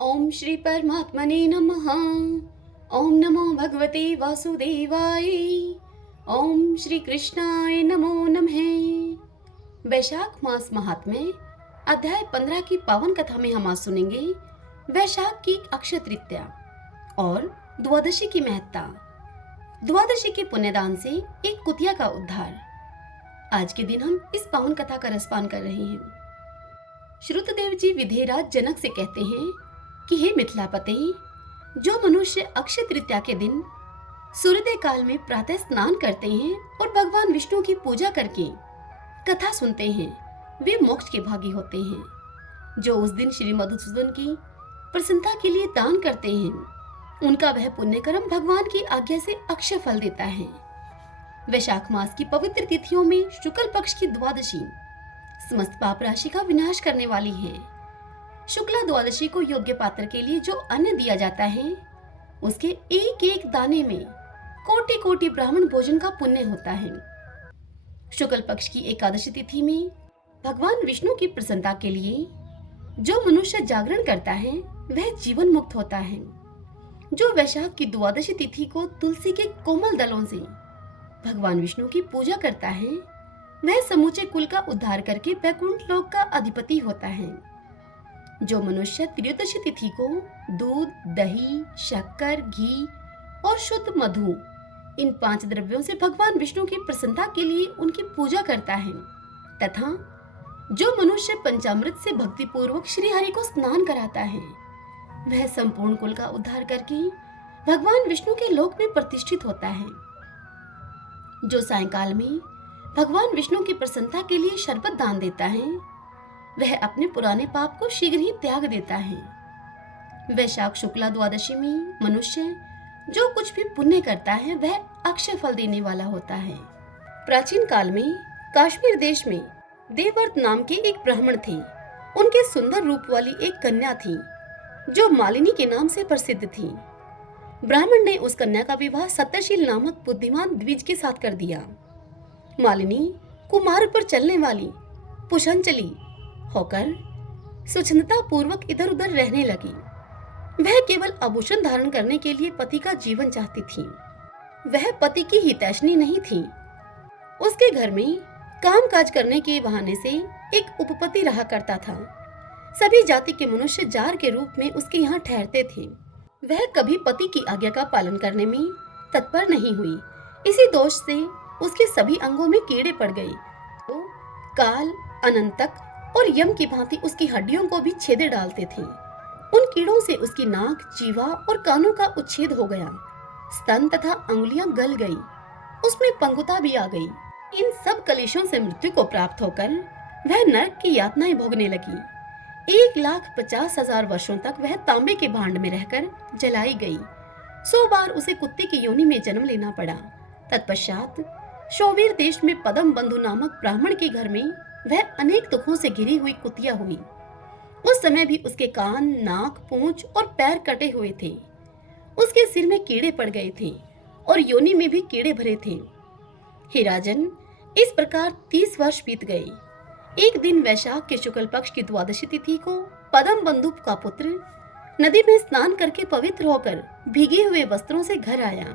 ओम श्री परमात्मने नमः। ओम नमो भगवते वासुदेवाय। ओम श्री कृष्णाय नमो नमः। वैशाख मास महात्म्य अध्याय 15 की पावन कथा में हम आज सुनेंगे वैशाख की अक्षय तृतीया और द्वादशी की महत्ता। द्वादशी के पुण्यदान से एक कुतिया का उद्धार। आज के दिन हम इस पावन कथा का रसपान कर रहे हैं। श्रुतदेव जी विधेयराज जनक से कहते हैं कि हे मिथिलापते, जो मनुष्य अक्षय तृतीया के दिन सूर्योदय काल में प्रातः स्नान करते हैं और भगवान विष्णु की पूजा करके कथा सुनते हैं, वे मोक्ष के भागी होते हैं। जो उस दिन श्री मधुसूदन की प्रसन्नता के लिए दान करते हैं, उनका वह पुण्य कर्म भगवान की आज्ञा से अक्षय फल देता है। वैशाख मास की पवित्र तिथियों में शुक्ल पक्ष की द्वादशी समस्त पाप राशि का विनाश करने वाली है। शुक्ला द्वादशी को योग्य पात्र के लिए जो अन्न दिया जाता है, उसके एक एक दाने में कोटि कोटि ब्राह्मण भोजन का पुण्य होता है। शुक्ल पक्ष की एकादशी तिथि में भगवान विष्णु की प्रसन्नता के लिए जो मनुष्य जागरण करता है, वह जीवन मुक्त होता है। जो वैशाख की द्वादशी तिथि को तुलसी के कोमल दलों से भगवान विष्णु की पूजा करता है, वह समूचे कुल का उद्धार करके वैकुंठ लोक का अधिपति होता है। जो मनुष्य त्रयोदशी तिथि को दूध, दही, शक्कर, घी और शुद्ध मधु, इन 5 द्रव्यों से भगवान विष्णु की प्रसन्नता के लिए उनकी पूजा करता है, तथा जो मनुष्य पंचामृत से भक्ति पूर्वक श्री हरि को स्नान कराता है, वह संपूर्ण कुल का उद्धार करके भगवान विष्णु के लोक में प्रतिष्ठित होता है। जो सायंकाल में भगवान विष्णु की प्रसन्नता के लिए शरबत दान देता है, वह अपने पुराने पाप को शीघ्र ही त्याग देता है। वैशाख शुक्ला द्वादशी में मनुष्य जो कुछ भी पुण्य करता है, वह अक्षय फल देने वाला होता है। प्राचीन काल में काश्मीर देश में देवव्रत नाम के एक ब्राह्मण थे। उनके सुंदर रूप वाली एक कन्या थी, जो मालिनी के नाम से प्रसिद्ध थी। ब्राह्मण ने उस कन्या का विवाह सत्यशील नामक बुद्धिमान द्विज के साथ कर दिया। मालिनी कुमार्ग पर चलने वाली पुष्पांजलि होकर स्वच्छंदता पूर्वक इधर उधर रहने लगी। वह केवल आभूषण धारण करने के लिए पति का जीवन चाहती थी। वह पति की हितैषणी नहीं थी। उसके घर में कामकाज करने के बहाने से एक उपपति रहा करता था। सभी जाति के मनुष्य जार के रूप में उसके यहाँ ठहरते थे। वह कभी पति की आज्ञा का पालन करने में तत्पर नहीं हुई। इसी दोष से उसके सभी अंगों में कीड़े पड़ गए। तो काल, अनंतक और यम की भांति उसकी हड्डियों को भी छेदे डालते थे। उन कीड़ों से उसकी नाक, जीवा और कानों का उच्छेद हो गया। स्तन तथा अंगुलियां गल गई। उसमें पंगुता भी आ गई। इन सब कलेशों से मृत्यु को प्राप्त होकर वह नरक की यातनाएं भोगने लगी। 1,50,000 वर्षों तक वह तांबे के भांड में रहकर जलाई गई। 100 बार उसे कुत्ते की योनि में जन्म लेना पड़ा। तत्पश्चात शोवीर देश में पदम बंधु नामक ब्राह्मण के घर में वह अनेक दुखों से घिरी हुई कुतिया हुई। उस समय भी उसके कान, नाक, पूंछ और पैर कटे हुए थे। उसके सिर में कीड़े पड़ गए थे और योनि में भी कीड़े भरे थे। हे राजन, इस प्रकार 30 वर्ष बीत गए। एक दिन वैशाख के शुक्ल पक्ष की द्वादशी तिथि को पदम बंधु का पुत्र नदी में स्नान करके पवित्र होकर भीगे हुए वस्त्रों से घर आया।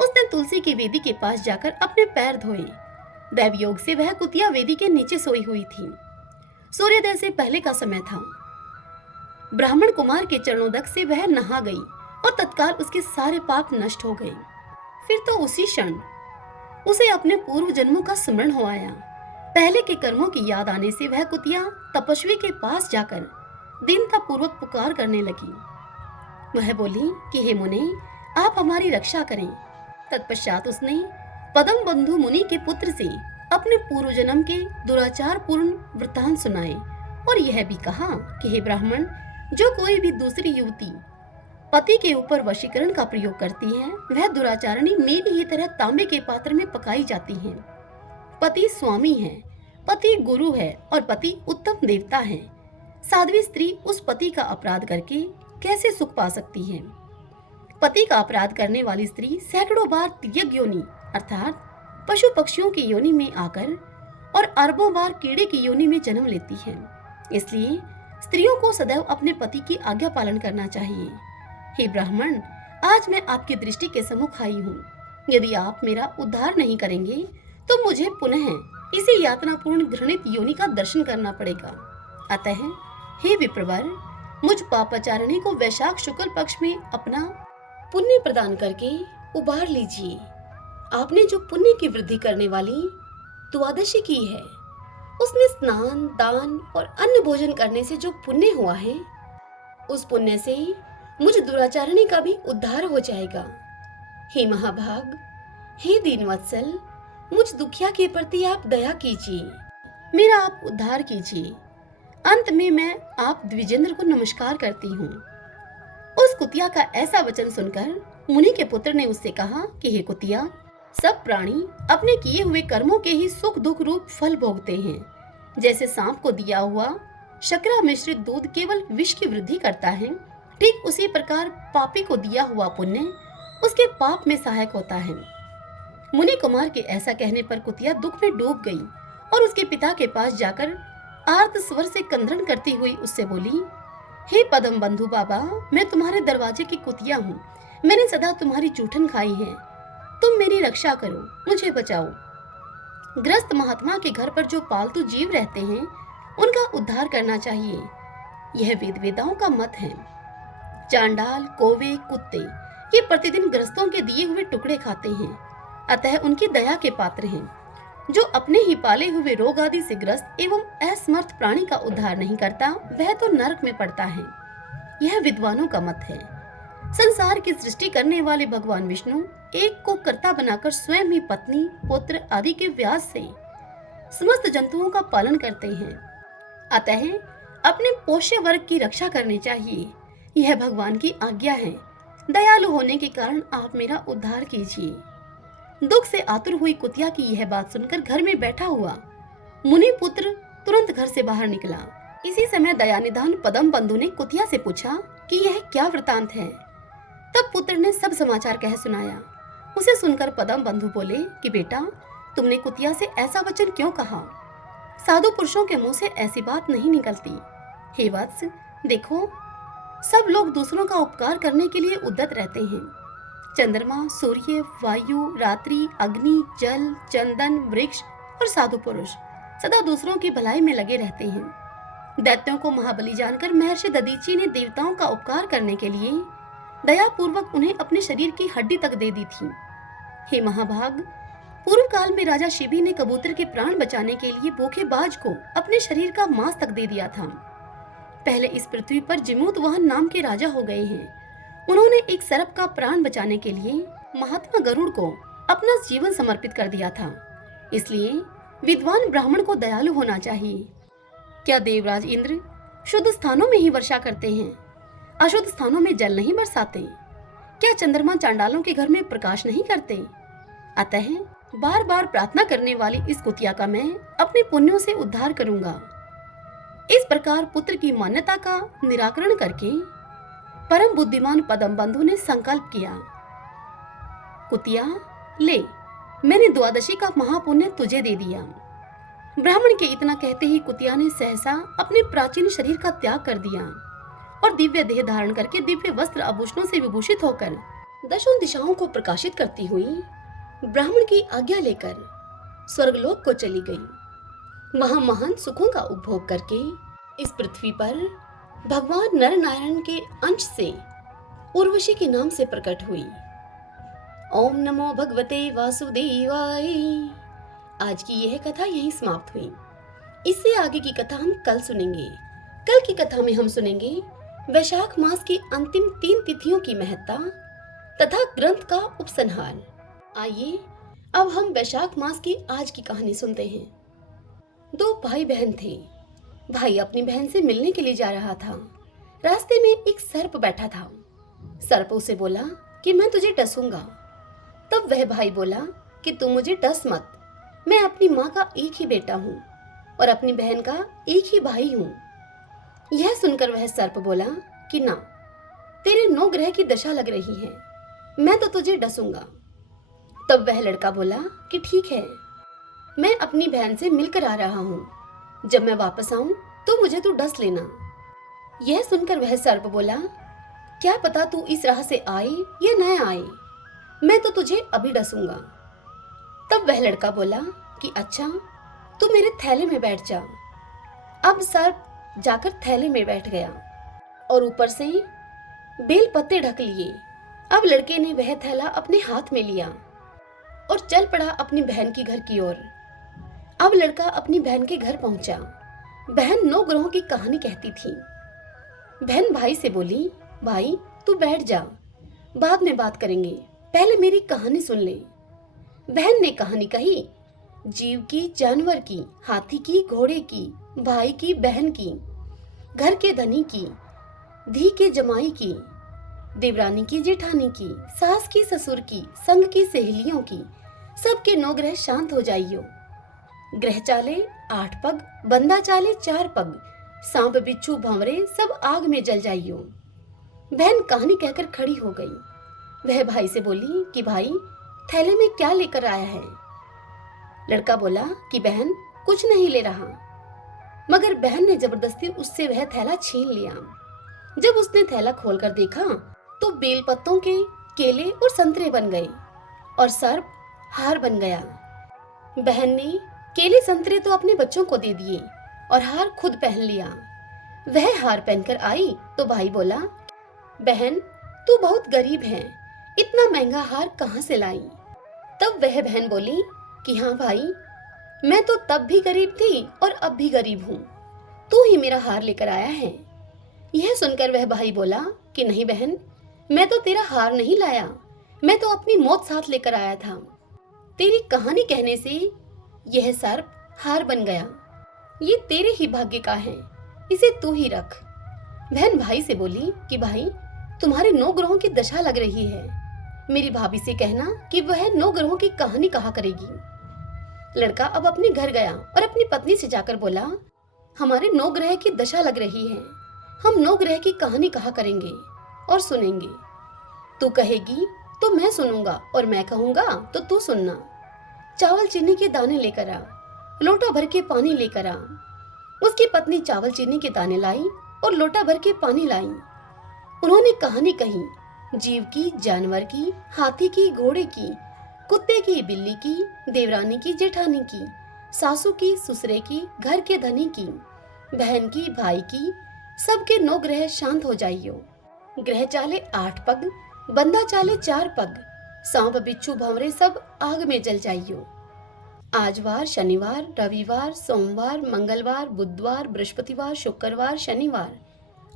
उसने तुलसी की वेदी के पास जाकर अपने पैर धोए। दैव योग से वह कुतिया वेदी के नीचे सोई हुई थी। सूर्योदय से पहले का समय था। ब्राह्मण कुमार के चरणोदक से वह नहा गई और तत्काल उसके सारे पाप नष्ट हो गए। फिर तो उसी क्षण उसे अपने पूर्व जन्मों का स्मरण हो आया। पहले के कर्मों की याद आने से वह कुतिया तपस्वी के पास जाकर दीनता पूर्वक पुकार करने लगी। वह बोली कि हे मुनि, आप हमारी रक्षा करें। तत्पश्चात उसने पदम बंधु मुनि के पुत्र से अपने पूर्व जन्म के दुराचार पूर्ण वृत्तांत सुनाए और यह भी कहा कि हे ब्राह्मण, जो कोई भी दूसरी युवती पति के ऊपर वशीकरण का प्रयोग करती है, वह दुराचारणी मेरी ही तरह तांबे के पात्र में पकाई जाती है। पति स्वामी है, पति गुरु है और पति उत्तम देवता है। साध्वी स्त्री उस पति का अपराध करके कैसे सुख पा सकती है? पति का अपराध करने वाली स्त्री सैकड़ों बार तिर्यक योनि अर्थात पशु पक्षियों की योनि में आकर और अरबों बार कीड़े की योनि में जन्म लेती है। इसलिए स्त्रियों को सदैव अपने पति की आज्ञा पालन करना चाहिए। हे ब्राह्मण, आज मैं आपकी दृष्टि के सम्मुख आई हूँ। यदि आप मेरा उद्धार नहीं करेंगे तो मुझे पुनः इसी यातनापूर्ण घृणित योनि का दर्शन करना पड़ेगा। अतः हे विप्रवर, मुझ पापाचारिणी को वैशाख शुक्ल पक्ष में अपना पुण्य प्रदान करके उबार लीजिए। आपने जो पुण्य की वृद्धि करने वाली द्वादशी की है, उसमें स्नान, दान और अन्न भोजन करने से जो पुण्य हुआ है, उस पुण्य से मुझ दुराचारिणी का भी उद्धार हो जाएगा। हे महाभाग, हे दीनवत्सल, मुझ दुखिया के प्रति आप दया कीजिए, मेरा आप उद्धार कीजिए। अंत में मैं आप द्विजेंद्र को नमस्कार करती हूँ। उस कुतिया का ऐसा वचन सुनकर मुनि के पुत्र ने उससे कहा कि हे कुतिया, सब प्राणी अपने किए हुए कर्मों के ही सुख दुख रूप फल भोगते हैं। जैसे सांप को दिया हुआ शर्करा मिश्रित दूध केवल विष की वृद्धि करता है, ठीक उसी प्रकार पापी को दिया हुआ पुण्य उसके पाप में सहायक होता है। मुनि कुमार के ऐसा कहने पर कुतिया दुख में डूब गई और उसके पिता के पास जाकर आर्त स्वर से कंदन करती हुई उससे बोली, हे पदम बंधु बाबा, मैं तुम्हारे दरवाजे की कुतिया हूँ। मैंने सदा तुम्हारी चूठन खाई है। तुम मेरी रक्षा करो, मुझे बचाओ। ग्रस्त महात्मा के घर पर जो पालतू जीव रहते हैं, उनका उद्धार करना चाहिए, यह वेद वेदाओं का मत है। चांडाल, कौवे, कुत्ते ये प्रतिदिन ग्रस्तों के दिए हुए टुकड़े खाते हैं, अतः उनकी दया के पात्र हैं। जो अपने ही पाले हुए रोग आदि से ग्रस्त एवं असमर्थ प्राणी का उद्धार नहीं करता, वह तो नरक में पड़ता है। यह विद्वानों का मत है। संसार की सृष्टि करने वाले भगवान विष्णु एक को कर्ता बनाकर स्वयं ही पत्नी, पुत्र आदि के व्यास से समस्त जंतुओं का पालन करते हैं। अतः अपने पोष्य वर्ग की रक्षा करनी चाहिए, यह भगवान की आज्ञा है। दयालु होने के कारण आप मेरा उद्धार कीजिए। दुख से आतुर हुई कुतिया की यह बात सुनकर घर में बैठा हुआ मुनि पुत्र तुरंत घर से बाहर निकला। इसी समय दयानिधान पदम बंधु ने कुतिया से पूछा कि यह क्या वृतांत है। तब पुत्र ने सब समाचार कह सुनाया। उसे सुनकर पदम बंधु बोले कि बेटा, तुमने कुतिया से ऐसा वचन क्यों कहा? साधु पुरुषों के मुंह से ऐसी बात नहीं निकलती। हे वत्स, देखो, सब लोग दूसरों का उपकार करने के लिए उद्यत रहते हैं। चंद्रमा, सूर्य, वायु, रात्रि, अग्नि, जल, चंदन, वृक्ष और साधु पुरुष सदा दूसरों की भलाई में लगे रहते हैं। दैत्यों को महाबली जानकर महर्षि दधीची ने देवताओं का उपकार करने के लिए दया पूर्वक उन्हें अपने शरीर की हड्डी तक दे दी थी। हे महाभाग, पूर्व काल में राजा शिबी ने कबूतर के प्राण बचाने के लिए भूखे बाज को अपने शरीर का मांस तक दे दिया था। पहले इस पृथ्वी पर जिमूतवाहन नाम के राजा हो गए हैं। उन्होंने एक सर्प का प्राण बचाने के लिए महात्मा गरुड़ को अपना जीवन समर्पित कर दिया था। इसलिए विद्वान ब्राह्मण को दयालु होना चाहिए। क्या देवराज इंद्र शुद्ध स्थानों में ही वर्षा करते हैं, अशुद्ध स्थानों में जल नहीं बरसाते? क्या चंद्रमा चांडालों के घर में प्रकाश नहीं करते? अतः बार बार प्रार्थना करने वाली इस कुतिया का मैं अपने पुण्यों से उद्धार करूंगा। इस प्रकार पुत्र की मान्यता का निराकरण करके परम बुद्धिमान पदम बंधु ने संकल्प किया, कुतिया ले, मैंने द्वादशी का महापुण्य तुझे दे दिया। ब्राह्मण के इतना कहते ही कुतिया ने सहसा अपने प्राचीन शरीर का त्याग कर दिया और दिव्य देह धारण करके दिव्य वस्त्र आभूषणों से विभूषित होकर दशों दिशाओं को प्रकाशित करती हुई ब्राह्मण की आज्ञा लेकर स्वर्गलोक को चली गई। वहां महान सुखों का उपभोग करके इस पृथ्वी पर भगवान नर नारायण के अंश से उर्वशी के नाम से प्रकट हुई। ओम नमो भगवते वासुदेवाय। आज की यह कथा यहीं समाप्त हुई। इससे आगे की कथा हम कल सुनेंगे। कल की कथा में हम सुनेंगे वैशाख मास की अंतिम 3 तिथियों की महत्ता तथा ग्रंथ का उपसंहार। आइए अब हम वैशाख मास की आज की कहानी सुनते हैं। 2 भाई बहन थे। भाई अपनी बहन से मिलने के लिए जा रहा था। रास्ते में एक सर्प बैठा था। सर्प उसे बोला कि मैं तुझे डसूंगा। तब वह भाई बोला कि तू मुझे डस मत, मैं अपनी माँ का एक ही बेटा हूँ और अपनी बहन का एक ही भाई हूँ। यह सुनकर वह सर्प बोला कि ना, तेरे 9 ग्रह की दशा लग रही है, मैं तो तुझे डसूंगा। तब वह लड़का बोला कि ठीक है, मैं अपनी बहन से मिलकर आ रहा हूँ, जब मैं वापस आऊं तो मुझे तू डस लेना। यह सुनकर वह सर्प बोला, क्या पता तू इस राह से आए या न आए, मैं तो तुझे अभी डसूंगा। तब वह लड़का बोला कि अच्छा, तू मेरे थैले में बैठ जा। अब सर्प जाकर थैले में बैठ गया और ऊपर से बेल पत्ते ढक लिए। अब लड़के ने वह थैला अपने हाथ में लिया और चल पड़ा अपनी बहन की घर की ओर। अब लड़का अपनी बहन के घर पहुंचा। बहन 9 ग्रहों की कहानी कहती थी। बहन भाई से बोली, भाई तू बैठ जा, बाद में बात करेंगे, पहले मेरी कहानी सुन ले। बहन ने कहानी कही, जीव की, जानवर की, हाथी की, घोड़े की, भाई की, बहन की, घर के धनी की, धी के जमाई की, देवरानी की, जेठानी की, सास की, ससुर की, संग की सहेलियों की, सबके 9 ग्रह शांत हो जाइयो। ग्रह चाले 8 पग, बंदा चाले 4 पग, सांप बिच्छू भंवरे सब आग में जल जाइयो। बहन कहानी कहकर खड़ी हो गई। वह भाई से बोली कि भाई थैले में क्या लेकर आया है। लड़का बोला कि बहन कुछ नहीं ले रहा। मगर बहन ने जबरदस्ती उससे वह थैला छीन लिया। जब उसने थैला खोलकर देखा तो बेल पत्तों के केले और संतरे बन गए और सर्प हार बन गया। बहन ने केले संतरे तो अपने बच्चों को दे दिए और हार खुद पहन लिया। वह हार पहनकर आई तो भाई बोला, बहन तू बहुत गरीब है, इतना महंगा हार कहाँ से लाई। तब वह बहन बोली कि हाँ भाई, मैं तो तब भी गरीब थी और अब भी गरीब हूँ, तू ही मेरा हार लेकर आया है। यह सुनकर वह भाई बोला कि नहीं बहन, मैं तो तेरा हार नहीं लाया, मैं तो अपनी मौत साथ लेकर आया था। तेरी कहानी कहने से यह सर्प हार बन गया, ये तेरे ही भाग्य का है, इसे तू ही रख। बहन भाई से बोली कि भाई तुम्हारे 9 ग्रहों की दशा लग रही है, मेरी भाभी से कहना कि वह 9 ग्रहों की कहानी कहा करेगी। लड़का अब अपने घर गया और अपनी पत्नी से जाकर बोला, हमारे 9 ग्रह की दशा लग रही है, हम 9 ग्रह की कहानी कहा करेंगे और सुनेंगे। तू कहेगी तो मैं सुनूंगा और मैं कहूंगा तो तू सुनना। चावल चीनी के दाने लेकर आ, लोटा भर के पानी लेकर आ। उसकी पत्नी चावल चीनी के दाने लाई और लोटा भर के पानी लाई। उन्होंने कहानी कही, जीव की, जानवर की, हाथी की, घोड़े की, कुत्ते की, बिल्ली की, देवरानी की, जेठानी की, सासू की, ससुरे की, घर के धनी की, बहन की, भाई की, सबके 9 ग्रह शांत हो जाइयो। ग्रह चाले 8 पग, बंदा चाले 4 पग, सांप बिच्छू भंवरे सब आग में जल जाइयो। आजवार, शनिवार, रविवार, सोमवार, मंगलवार, बुधवार, बृहस्पतिवार, शुक्रवार, शनिवार,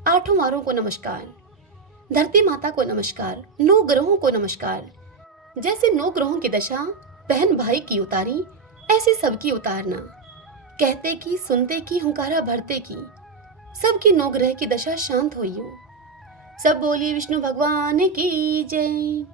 8 वारों को नमस्कार। धरती माता को नमस्कार। 9 ग्रहों को नमस्कार। जैसे 9 ग्रहों की दशा बहन भाई की उतारी, ऐसे सबकी उतारना। कहते की, सुनते की, हुंकारा भरते की, सबकी 9 ग्रह की दशा शांत हुई हो। सब बोलिए विष्णु भगवान की जय।